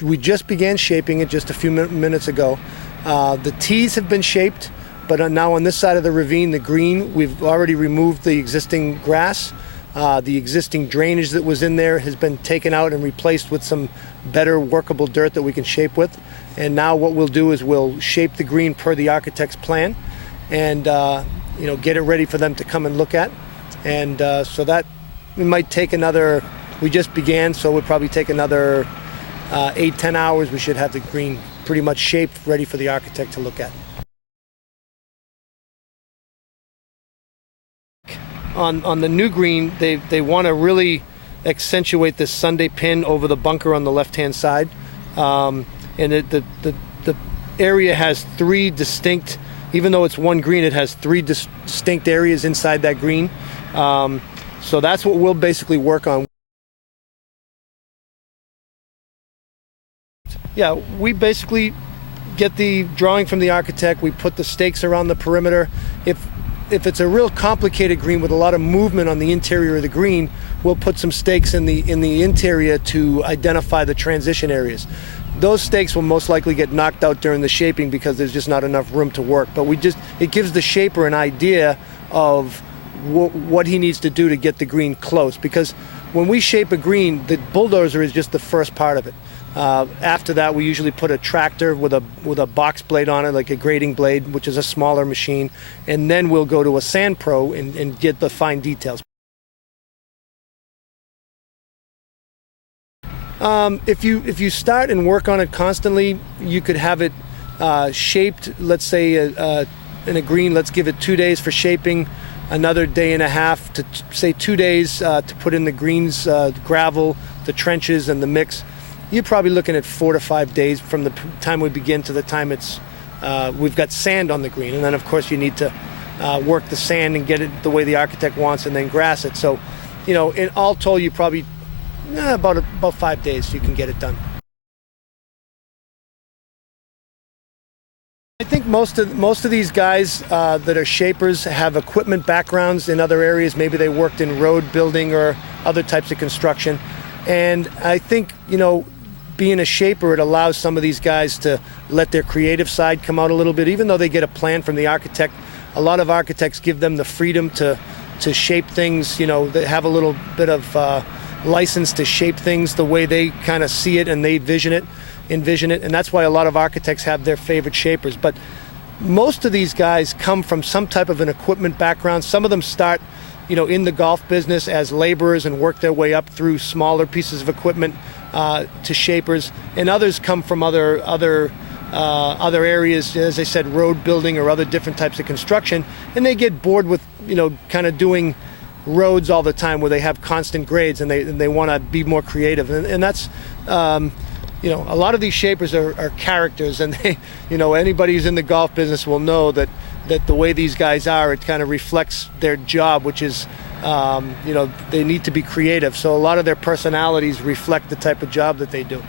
We just began shaping it just a few minutes ago. The tees have been shaped, but now on this side of the ravine, the green, we've already removed the existing grass. The existing drainage that was in there has been taken out and replaced with some better workable dirt that we can shape with. And now what we'll do is we'll shape the green per the architect's plan and get it ready for them to come and look at. And so that we might take another, we just began, so it would probably take another 8-10 hours. We should have the green pretty much shaped, ready for the architect to look at. On the new green, they want to really accentuate this Sunday pin over the bunker on the left-hand side. And the area has three distinct, even though it's one green, it has three distinct areas inside that green. So that's what we'll basically work on. Yeah, we basically get the drawing from the architect, we put the stakes around the perimeter. If it's a real complicated green with a lot of movement on the interior of the green, we'll put some stakes in the interior to identify the transition areas. Those stakes will most likely get knocked out during the shaping because there's just not enough room to work. But it gives the shaper an idea of what he needs to do to get the green close. Because when we shape a green, the bulldozer is just the first part of it. After that, we usually put a tractor with a box blade on it, like a grading blade, which is a smaller machine, and then we'll go to a sand pro and get the fine details. If you start and work on it constantly, you could have it shaped. Let's say in a green, let's give it 2 days for shaping, another day and a half to say 2 days to put in the greens, gravel, the trenches, and the mix. You're probably looking at 4 to 5 days from the time we begin to the time we've got sand on the green. And then, of course, you need to work the sand and get it the way the architect wants and then grass it. So, in all told, you probably, about 5 days you can get it done. I think most of these guys that are shapers have equipment backgrounds in other areas. Maybe they worked in road building or other types of construction. And I think, being a shaper, it allows some of these guys to let their creative side come out a little bit. Even though they get a plan from the architect, a lot of architects give them the freedom to shape things, they have a little bit of license to shape things the way they kind of see it and they envision it. And that's why a lot of architects have their favorite shapers. But most of these guys come from some type of an equipment background. Some of them start in the golf business as laborers and work their way up through smaller pieces of equipment to shapers, and others come from other areas, as I said, road building or other different types of construction, and they get bored with kind of doing roads all the time where they have constant grades and they want to be more creative, and that's a lot of these shapers are characters, and they anybody who's in the golf business will know that the way these guys are, it kind of reflects their job, which is they need to be creative. So a lot of their personalities reflect the type of job that they do.